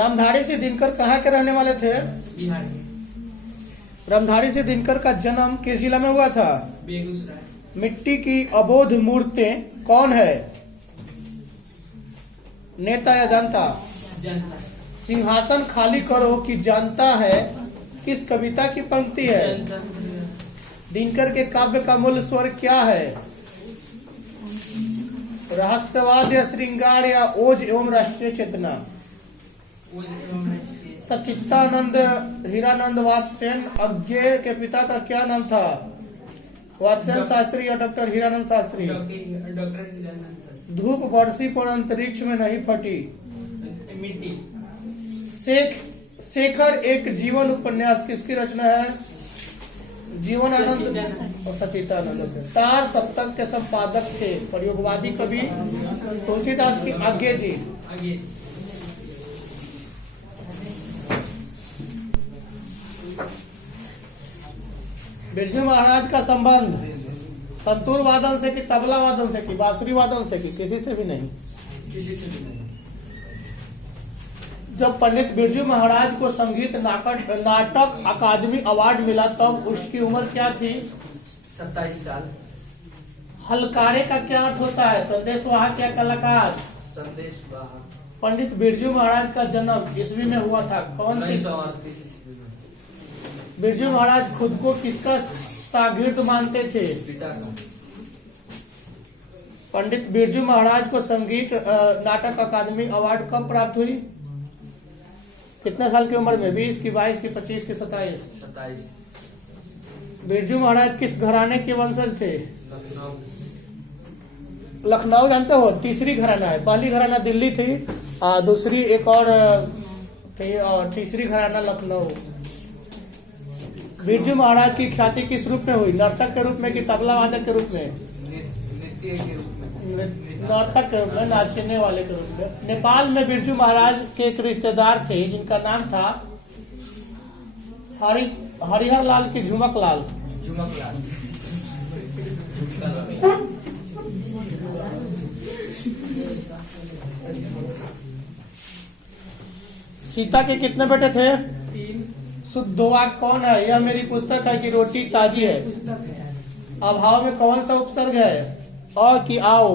रामधारी सिंह दिनकर कहाँ के रहने वाले थे? बिहार के। रामधारी सिंह दिनकर का जन्म किस जिला में हुआ था? बेगूसराय। मिट्टी की अबोध मूर्तें कौन है? नेता या जनता? जनता। सिंहासन खाली करो कि जानता है किस कविता की पंक्ति है? जनता। दिनकर के काव्य का मूल स्वर क्या है? रहस्यवाद या श्रृंगार या ओज एवं राष्ट्रीय चेतना? सच्चिदानंद हीरानंद वात्स्यन अज्ञेय के पिता का क्या नाम था? वात्स्यन शास्त्री या डॉक्टर हीरानंद शास्त्री? डॉक्टर हीरानंद शास्त्री। धूप बरसी पर अंतरिक्ष में नहीं फटी। मिट्टी। शेखर एक जीवन उपन्यास किसकी रचना है? जीवनानंद और सच्चिदानंद। तार सप्तक के संपादक थे प्रयोगवादी कवि तुलसीदास की आज्ञा जी। आगे। बिरजू महाराज का संबंध संतूर वादन से कि तबला वादन से कि बांसुरी वादन से कि किसी से भी नहीं? किसी से भी नहीं। जब पंडित बिरजू महाराज को संगीत नाटक अकादमी अवार्ड मिला तब उसकी उम्र क्या थी? 27 साल। हलकारे का क्या अर्थ होता है? संदेशवाहक या कलाकार? संदेश वाहक। पंडित बिरजू महाराज का जन्म ईस्वी में हुआ था कौन सी? 1938 ईस्वी में। बिरजू महाराज खुद को किसका शागिर्द मानते थे? पिता का। पंडित बिरजू महाराज को संगीत नाटक अकादमी अवार्ड कब प्राप्त हुई? कितने साल की उम्र में? 20 की, 22 की, 25 की, 27? 27। बिरजू महाराज किस घराने के वंशज थे? लखनऊ। लखनऊ जानते हो? तीसरी घराना है। पहली घराना दिल्ली थी, दूसरी एक और थी, और तीसरी घराना लखनऊ। बिरजू महाराज की ख्याति किस रूप में हुई? नर्तक के रूप में कि तबला वादक के रूप में? नृत्य के रूप में। नर्तक के रूप में, नाचने वाले के रूप में। नेपाल में बिरजू महाराज के एक रिश्तेदार थे जिनका नाम था हरिहर लाल की झुमक लाल। झुमक लाल। सीता के कितने बेटे थे? 3। शुद्ध वाक्य कौन है? यह मेरी पुस्तक है कि रोटी ताजी है? पुस्तक है। अभाव में कौन सा उपसर्ग है? अ कि आओ?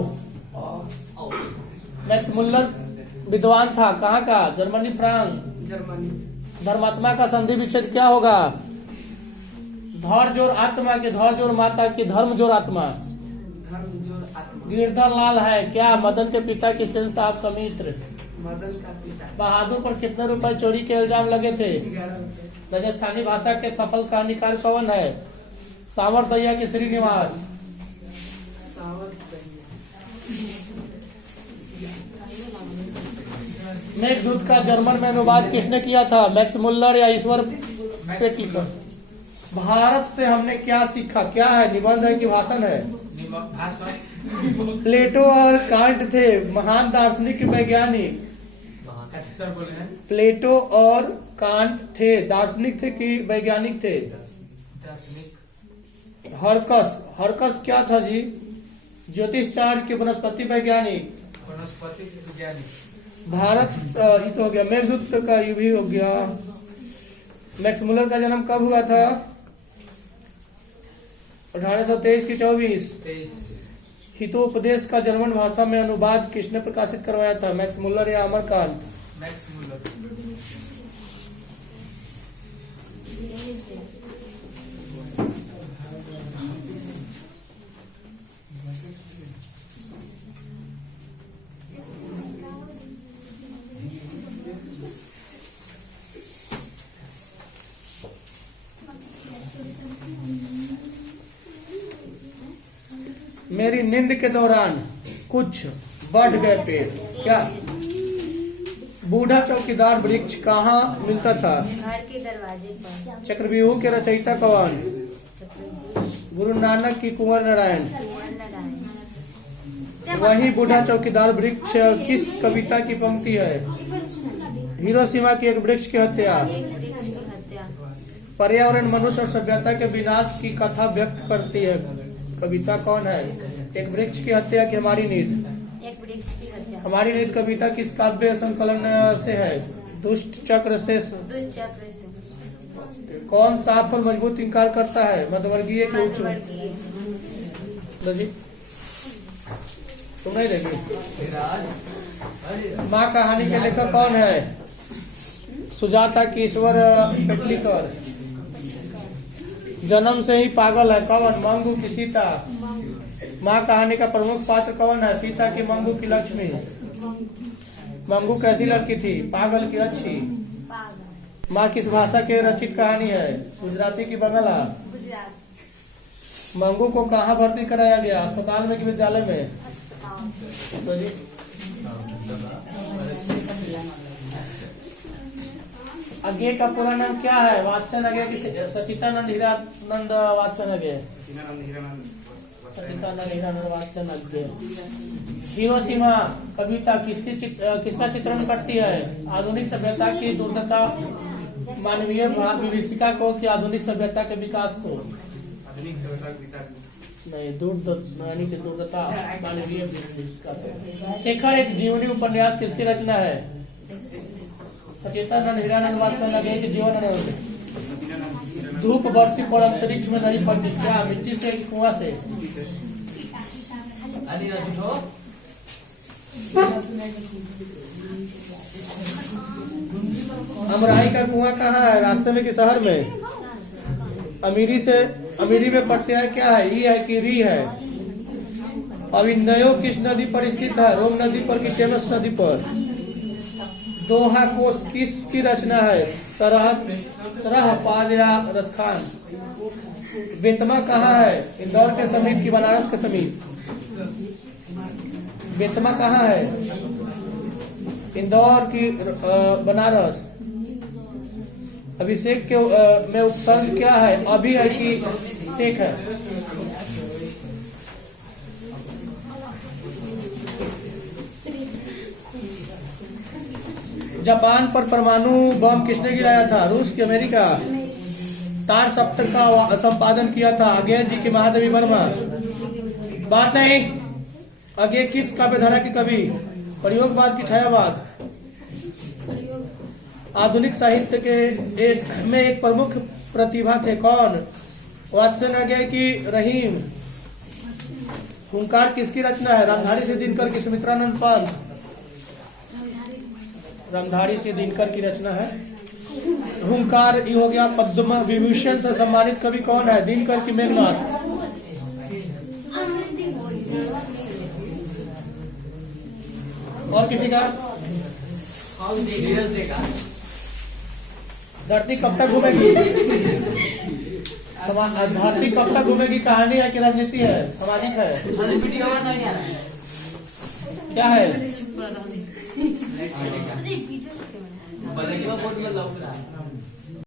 मैक्स मुल्लर विद्वान था, कहाँ का? Germany, France? जर्मनी। धर्मात्मा का संधि विच्छेद क्या होगा? धर जोर आत्मा के धर जोर माता की धर्म जोर आत्मा? धर्म जोर आत्मा। गिरधर लाल है क्या? मदन के पिता किशन साहब का मित्र? मदन का पिता। बहादुर पर कितने रुपए चोरी के इल्जाम लगे थे? 11 रुपए। राजस्थानी भाषा के सफल कहानीकार कौन है? सावर दैया के श्रीनिवास? सावत मेघदूत का जर्मन में अनुवाद किसने किया था? मैक्स मुल्लर या ईश्वर पेटलिकर? भारत से हमने क्या सीखा? क्या है? निबंध है कि भाषण है? भाषण। प्लेटो और कांट थे महान दार्शनिक वैज्ञानिक। सर बोले हैं। प्लेटो और कांट थे दार्शनिक थे कि वैज्ञानिक थे? दार्शनिक। हरकस क्या था जी? ज्योतिषचार्य के वनस्पति वैज्ञानिक? वनस्पति वैज्ञानिक। भारत ये तो हो गया। मेघदूत का ये भी हो गया। मैक्स मुलर का जन्म कब हुआ था? 1823 की 24? 23। हितोपदेश का जर्मन भाषा में अनुवाद किसने प्रकाशित करवाया था? मैक्स मुलर या अमरकांत? Max Muller. मेरी नींद के दौरान कुछ बढ़ गए पेड़। क्या? बूढ़ा चौकीदार वृक्ष कहाँ मिलता था? घर के दरवाजे पर। चक्रव्यूह के रचयिता कौन? गुरु नानक की कुंवर नारायण। वही बूढ़ा चौकीदार वृक्ष किस कविता की पंक्ति है? हिरोशिमा की एक वृक्ष की हत्या। पर्यावरण मनुष्य और सभ्यता के विनाश की कथा व्यक्त करती है कविता कौन है? एक वृक्ष की हत्या की हमारी नींद। एक वृक्ष की हत्या। हमारी नींद कविता किस काव्य संकलन से है? दुष्ट चक्र से दुष्चक्र से कौन साफ और मजबूत इंकार करता है? मध्यवर्गीय के उच्च। मध्यवर्गीय लो जी, तुम नहीं देगी। विराज अरे माँ कहानी के लेखक कौन है? सुजाता की ईश्वर पेटलीकर। जन्म से ही पागल है कौन? मंगू की सीता। माँ कहानी का प्रमुख पात्र कौन है? सीता की मंगू की लक्ष्मी। मंगू कैसी लड़की थी? पागल की अच्छी। पागल माँ किस भाषा के रचित कहानी है? गुजराती की बंगाला। गुजरात मंगू को कहाँ भर्ती कराया गया? अस्पताल में कि विद्यालय में? अस्पताल तो जी, अज्ञे का पूरा नाम क्या है? वात्सन अज्ञे की सचितानंद हीरानंद वात्सन अज्ञे। सचितानंद हीरानंद वात्सन अज्ञे। हिरोशिमा कविता किसका चित्रण करती है? आधुनिक सभ्यता की दुर्दशा, मानवीय विभीषिका को कि आधुनिक सभ्यता के विकास को? आधुनिक सभ्यता का विकास नहीं, दुर्दशा मानवीय विभीषिका को। शेखर एक जीवनी उपन्यास किसकी रचना है? सचेतानंद हीरानंद वात्सन अज्ञे के जीवन। धूप वर्षी पर अंतरिक्ष में नहीं पड़ती, क्या? मिट्टी से? कुआं से? अरे अभी हो अमराई का कुआं कहाँ है? रास्ते में कि शहर में? अमीरी में प्रत्यय क्या है? ई है कि री है? अभिनयो किस नदी पर स्थित है? रोम नदी पर कि टेमस नदी पर? दोहा कोश किसकी रचना है? तरह पाद या रसखान? बेतमा कहाँ है? इंदौर के समीप की बनारस के समीप? बेतमा कहाँ है? इंदौर की बनारस? अभिषेक के में उपसर्ग क्या है? अभी है कि शेख है? जापान पर परमाणु बम किसने गिराया था? रूस की अमेरिका? तार सप्तक का संपादन किया था अज्ञे जी की महादेवी वर्मा। बात नहीं, अज्ञे किस काव्यधारा की कवि? प्रयोगवाद की छायावाद? आधुनिक साहित्य के में एक प्रमुख प्रतिभा थे कौन? वात्सन अज्ञे की रहीम। हुंकार किसकी रचना है? रामधारी से दिनकर की सुमित्रानंद पंत? रामधारी से दिनकर की रचना है। हुंकार ये हो गया। पद्म विभूषण से सम्मानित कवि कौन है? दिनकर की मेघनाथ? और किसी का? धरती कब तक घूमेगी? धरती कब तक घूमेगी कहानी है कि राजनीति है? सामाजिक है? क्या है?